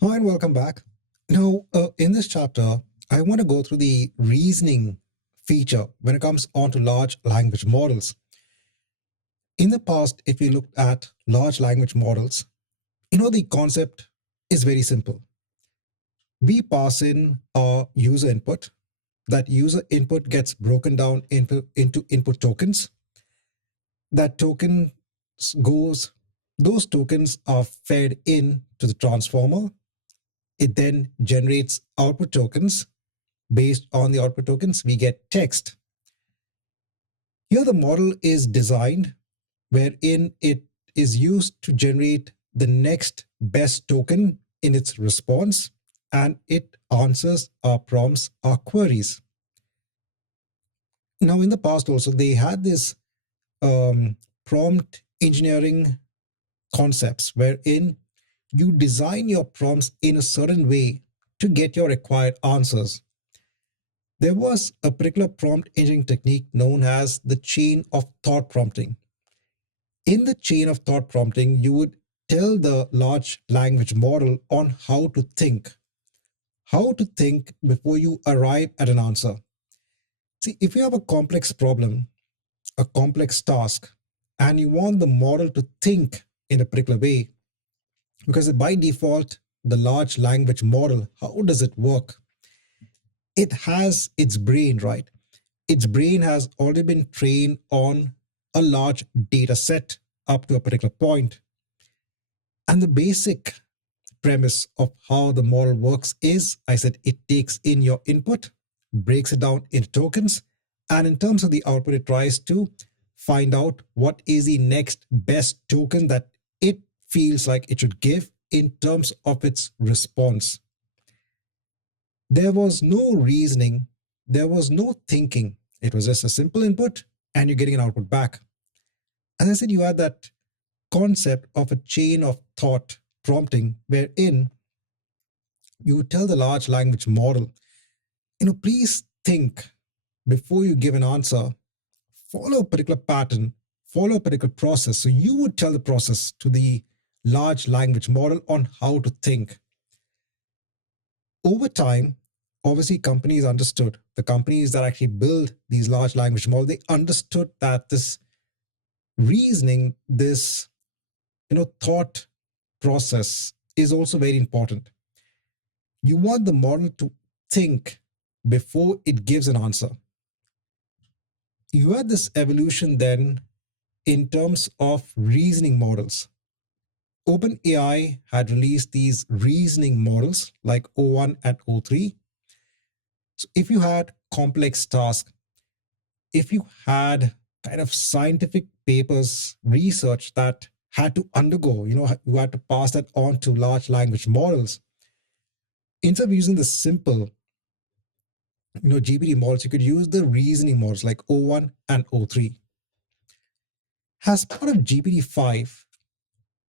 Hi, and welcome back. Now, in this chapter, I want to go through the reasoning feature when it comes on to large language models. In the past, if we looked at large language models, the concept is very simple. We pass in our user input. That user input gets broken down into input tokens. That token goes, those tokens are fed in to the transformer. It then generates output tokens. Based on the output tokens, we get text. Here, the model is designed wherein it is used to generate the next best token in its response, and it answers our prompts, our queries. Now, in the past, also, they had this prompt engineering concepts wherein you design your prompts in a certain way to get your required answers. There was a particular prompt engineering technique known as the chain of thought prompting. In the chain of thought prompting, you would tell the large language model on how to think before you arrive at an answer. See, if you have a complex problem, a complex task, and you want the model to think in a particular way, because by default, the large language model, how does it work? It has its brain, right? Its brain has already been trained on a large data set up to a particular point. And the basic premise of how the model works is, I said, it takes in your input, breaks it down into tokens, and in terms of the output, it tries to find out what is the next best token that it feels like it should give in terms of its response. There was no reasoning, there was no thinking. It was just a simple input and you're getting an output back. As I said, you had that concept of a chain of thought prompting wherein you tell the large language model, please think before you give an answer, follow a particular pattern, follow a particular process. So you would tell the process to the large language model on how to think. Over time, obviously companies understood, the companies that actually build these large language models, they understood that this reasoning, this thought process is also very important. You want the model to think before it gives an answer. You had this evolution then in terms of reasoning models. OpenAI had released these reasoning models like O1 and O3. So if you had complex tasks, if you had kind of scientific papers, research that had to undergo, you had to pass that on to large language models. Instead of using the simple, GPT models, you could use the reasoning models like O1 and O3. As part of GPT-5,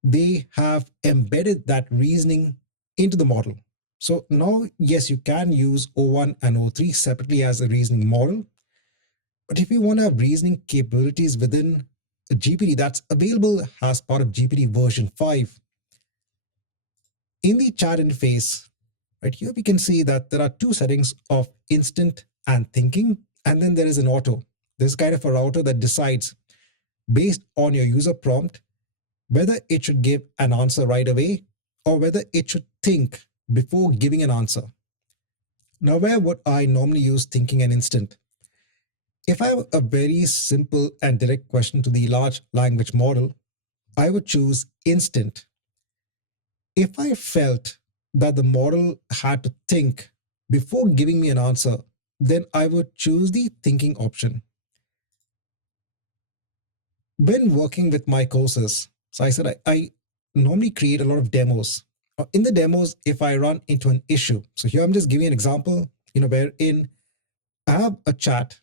they have embedded that reasoning into the model. So now, yes, you can use O1 and O3 separately as a reasoning model. But if you want to have reasoning capabilities within a GPT, that's available as part of GPT version 5. In the chat interface, right here, we can see that there are two settings of instant and thinking, and then there is an auto. There's kind of a router that decides based on your user prompt whether it should give an answer right away or whether it should think before giving an answer. Now, where would I normally use thinking and instant? If I have a very simple and direct question to the large language model, I would choose instant. If I felt that the model had to think before giving me an answer, then I would choose the thinking option. When working with my courses, so I said I normally create a lot of demos. In the demos, if I run into an issue, so here I'm just giving an example, wherein I have a chat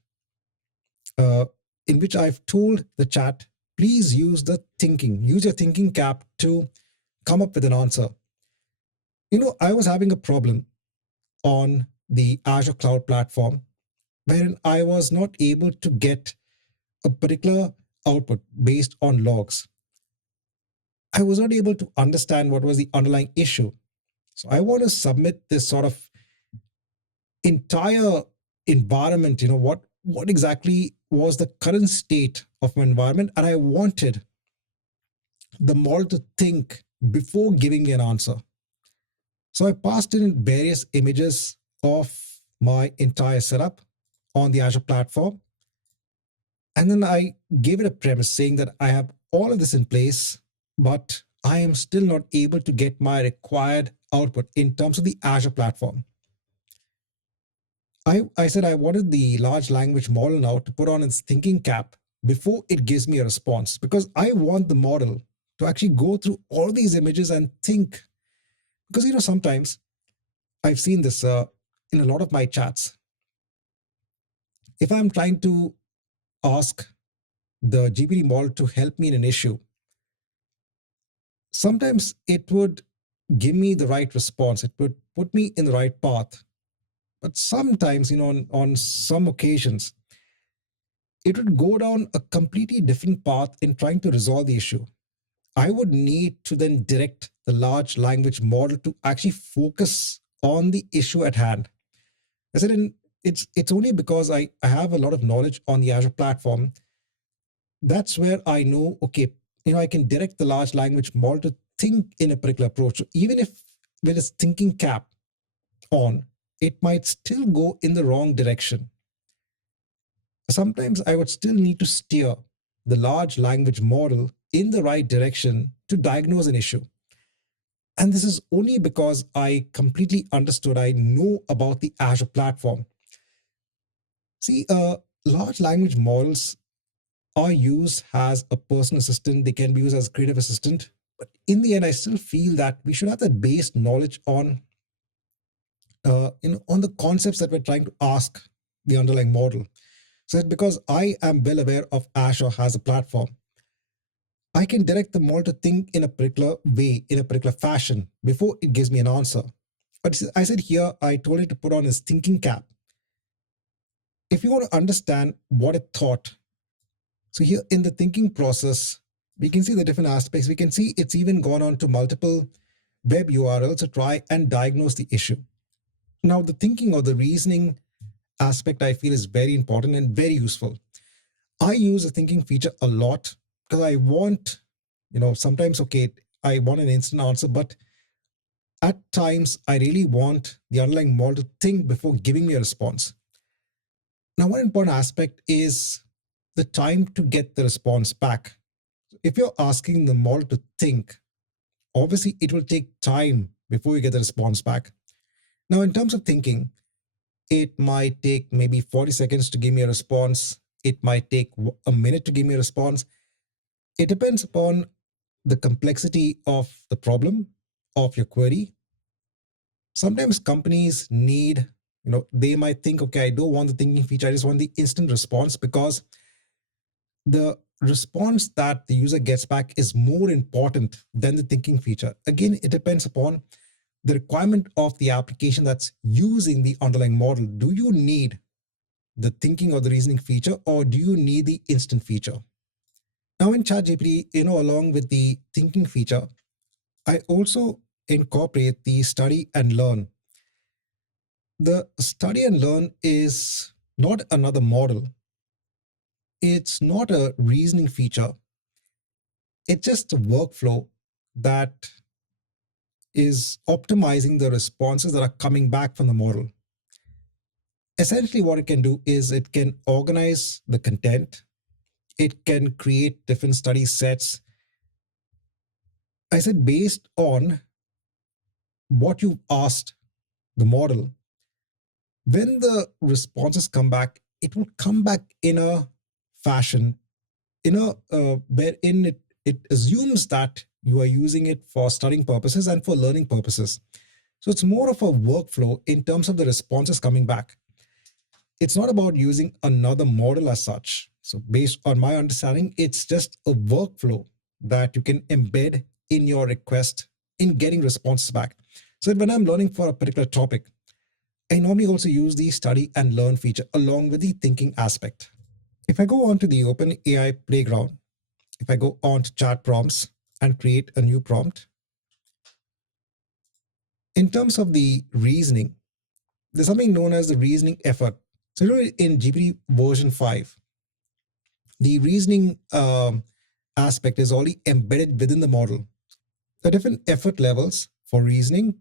in which I've told the chat, please use your thinking cap to come up with an answer. I was having a problem on the Azure cloud platform wherein I was not able to get a particular output based on logs. I was not able to understand what was the underlying issue. So I want to submit this sort of entire environment, what exactly was the current state of my environment, and I wanted the model to think before giving me an answer. So I passed in various images of my entire setup on the Azure platform. And then I gave it a premise saying that I have all of this in place, but I am still not able to get my required output in terms of the Azure platform. I said I wanted the large language model now to put on its thinking cap before it gives me a response, because I want the model to actually go through all these images and think. Because, sometimes I've seen this in a lot of my chats. If I'm trying to ask the GPT model to help me in an issue, sometimes it would give me the right response. It would put me in the right path. But sometimes, on some occasions, it would go down a completely different path in trying to resolve the issue. I would need to then direct the large language model to actually focus on the issue at hand. I said, it's only because I have a lot of knowledge on the Azure platform. That's where I know, okay, I can direct the large language model to think in a particular approach. So even if with its thinking cap on, it might still go in the wrong direction. Sometimes I would still need to steer the large language model in the right direction to diagnose an issue. And this is only because I completely understood, I know about the Azure platform. See, large language models are used as a personal assistant, they can be used as a creative assistant. But in the end, I still feel that we should have that base knowledge on the concepts that we're trying to ask the underlying model. So because I am well aware of Azure as a platform, I can direct the model to think in a particular way, in a particular fashion, before it gives me an answer. But I said here, I told it to put on its thinking cap. If you want to understand what it thought, so here in the thinking process, we can see the different aspects. We can see it's even gone on to multiple web URLs to try and diagnose the issue. Now, the thinking or the reasoning aspect I feel is very important and very useful. I use a thinking feature a lot because I want, sometimes, okay, I want an instant answer, but at times I really want the underlying model to think before giving me a response. Now, one important aspect is the time to get the response back. If you're asking the model to think, obviously it will take time before you get the response back. Now, in terms of thinking, it might take maybe 40 seconds to give me a response. It might take a minute to give me a response. It depends upon the complexity of the problem of your query. Sometimes companies need, they might think, okay, I don't want the thinking feature. I just want the instant response, because the response that the user gets back is more important than the thinking feature. Again, it depends upon the requirement of the application that's using the underlying model. Do you need the thinking or the reasoning feature, or do you need the instant feature? Now in ChatGPT, along with the thinking feature, I also incorporate the study and learn. The study and learn is not another model. It's not a reasoning feature. It's just a workflow that is optimizing the responses that are coming back from the model. Essentially, what it can do is it can organize the content, it can create different study sets. I said, based on what you've asked the model, when the responses come back, it will come back in a fashion, wherein it assumes that you are using it for studying purposes and for learning purposes. So it's more of a workflow in terms of the responses coming back. It's not about using another model as such. So based on my understanding, it's just a workflow that you can embed in your request in getting responses back. So that when I'm learning for a particular topic, I normally also use the study and learn feature along with the thinking aspect. If I go on to the OpenAI playground, if I go on to chat prompts and create a new prompt, In terms of the reasoning, there's something known as the reasoning effort. So in GPT version 5, the reasoning aspect is already embedded within the model. The different effort levels for reasoning.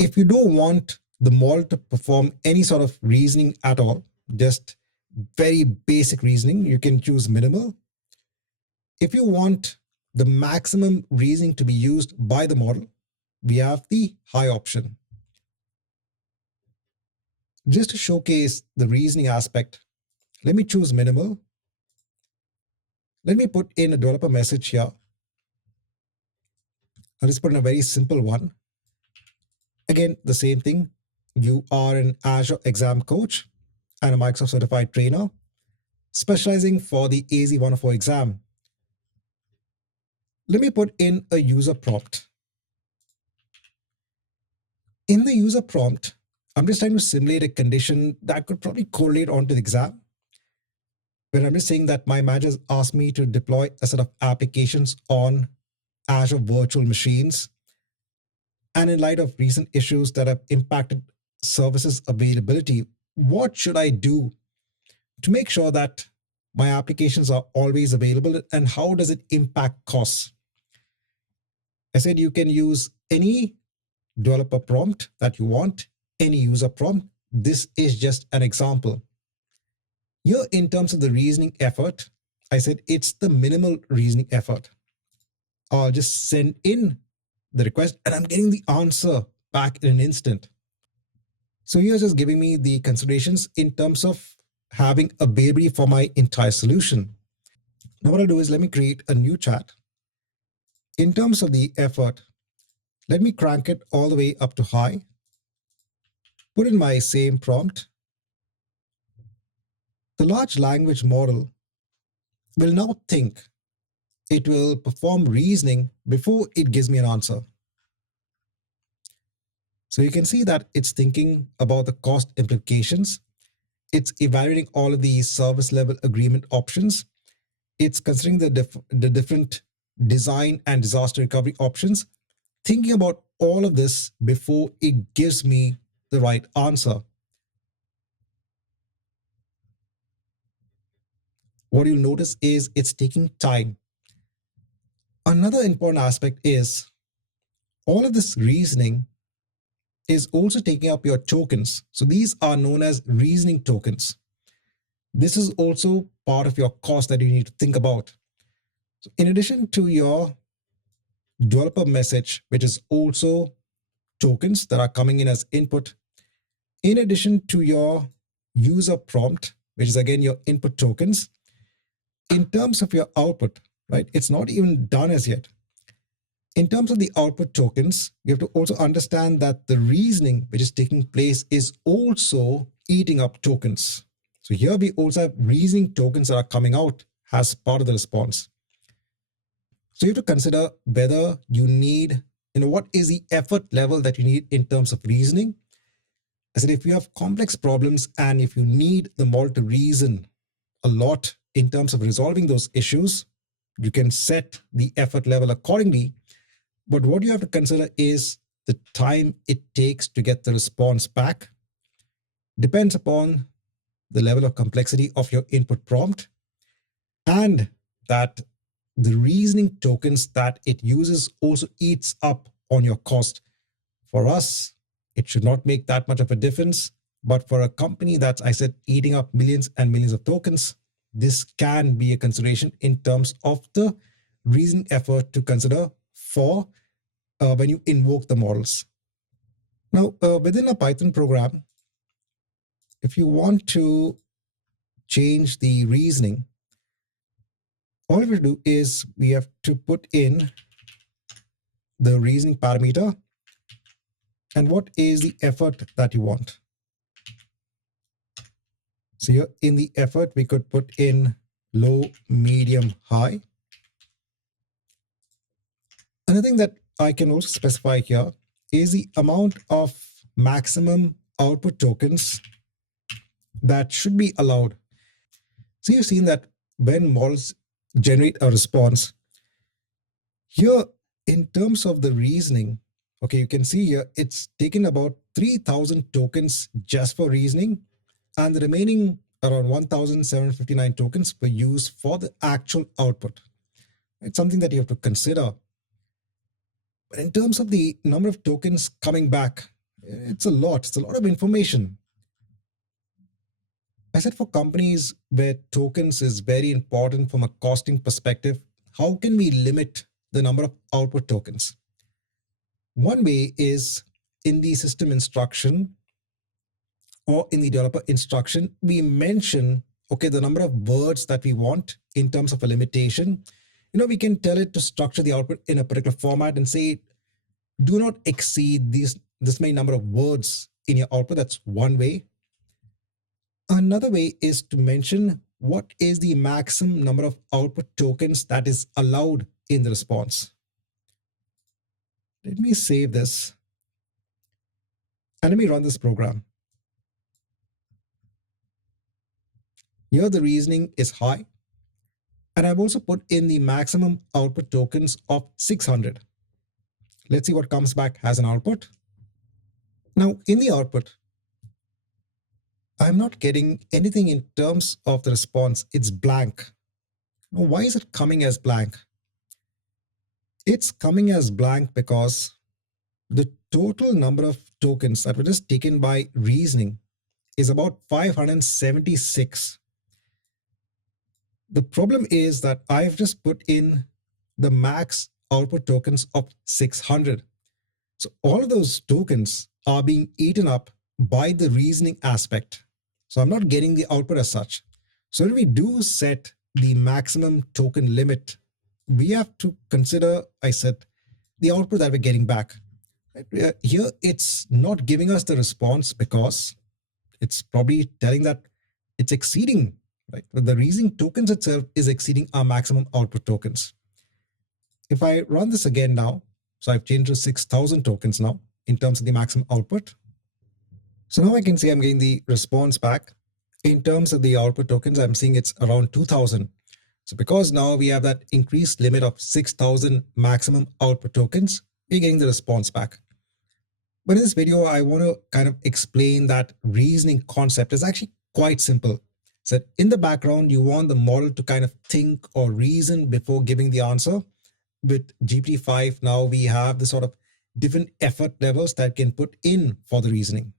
If you don't want the model to perform any sort of reasoning at all, just very basic reasoning, you can choose minimal. If you want the maximum reasoning to be used by the model, we have the high option. Just to showcase the reasoning aspect, let me choose minimal. Let me put in a developer message here. I'll just put in a very simple one. Again, the same thing. You are an Azure exam coach and a Microsoft certified trainer specializing for the AZ-104 exam. Let me put in a user prompt. In the user prompt, I'm just trying to simulate a condition that could probably correlate onto the exam, where I'm just saying that my managers asked me to deploy a set of applications on Azure virtual machines. And in light of recent issues that have impacted services availability, what should I do to make sure that my applications are always available, and how does it impact costs? I said you can use any developer prompt that you want, any user prompt. This is just an example. Here, in terms of the reasoning effort, I said it's the minimal reasoning effort. I'll just send in the request and I'm getting the answer back in an instant. So here's just giving me the considerations in terms of having availability for my entire solution. Now what I'll do is let me create a new chat. In terms of the effort, let me crank it all the way up to high. Put in my same prompt. The large language model will now think. It will perform reasoning before it gives me an answer. So you can see that it's thinking about the cost implications. It's evaluating all of the service level agreement options. It's considering the different design and disaster recovery options, thinking about all of this before it gives me the right answer. What you'll notice is it's taking time. Another important aspect is all of this reasoning is also taking up your tokens. So these are known as reasoning tokens. This is also part of your cost that you need to think about. So in addition to your developer message, which is also tokens that are coming in as input, in addition to your user prompt, which is again your input tokens, in terms of your output, right? It's not even done as yet. In terms of the output tokens, we have to also understand that the reasoning which is taking place is also eating up tokens. So here we also have reasoning tokens that are coming out as part of the response. So you have to consider whether you need, what is the effort level that you need in terms of reasoning. I said, if you have complex problems and if you need the model to reason a lot in terms of resolving those issues, you can set the effort level accordingly. But what you have to consider is the time it takes to get the response back. Depends upon the level of complexity of your input prompt, and that the reasoning tokens that it uses also eats up on your cost. For us, it should not make that much of a difference. But for a company that's, I said, eating up millions and millions of tokens, this can be a consideration in terms of the reasoning effort to consider for when you invoke the models. Now, within a Python program, if you want to change the reasoning, all we do is we have to put in the reasoning parameter and what is the effort that you want. So here in the effort, we could put in low, medium, high. Another thing that I can also specify here is the amount of maximum output tokens that should be allowed. So you've seen that when models generate a response, here in terms of the reasoning, Okay, you can see here it's taken about 3,000 tokens just for reasoning, and the remaining around 1,759 tokens were used for the actual output. It's something that you have to consider. But in terms of the number of tokens coming back, it's a lot. It's a lot of information. I said for companies where tokens is very important from a costing perspective, how can we limit the number of output tokens? One way is in the system instruction or in the developer instruction, we mention, okay, the number of words that we want in terms of a limitation. We can tell it to structure the output in a particular format and say, do not exceed this many number of words in your output. That's one way. Another way is to mention what is the maximum number of output tokens that is allowed in the response. Let me save this and let me run this program. Here the reasoning is high, and I've also put in the maximum output tokens of 600. Let's see what comes back as an output. Now in the output, I'm not getting anything in terms of the response. It's blank. Now, why is it coming as blank? It's coming as blank because the total number of tokens that were just taken by reasoning is about 576. The problem is that I've just put in the max output tokens of 600. So all of those tokens are being eaten up by the reasoning aspect. So I'm not getting the output as such. So when we do set the maximum token limit, we have to consider, I said, the output that we're getting back. Here, it's not giving us the response because it's probably telling that it's exceeding, right? The reasoning tokens itself is exceeding our maximum output tokens. If I run this again now, so I've changed to 6,000 tokens now in terms of the maximum output. So now I can see I'm getting the response back. In terms of the output tokens, I'm seeing it's around 2,000. So because now we have that increased limit of 6,000 maximum output tokens, we're getting the response back. But in this video, I want to kind of explain that reasoning concept is actually quite simple. So in the background, you want the model to kind of think or reason before giving the answer. With GPT-5, now we have the sort of different effort levels that can put in for the reasoning.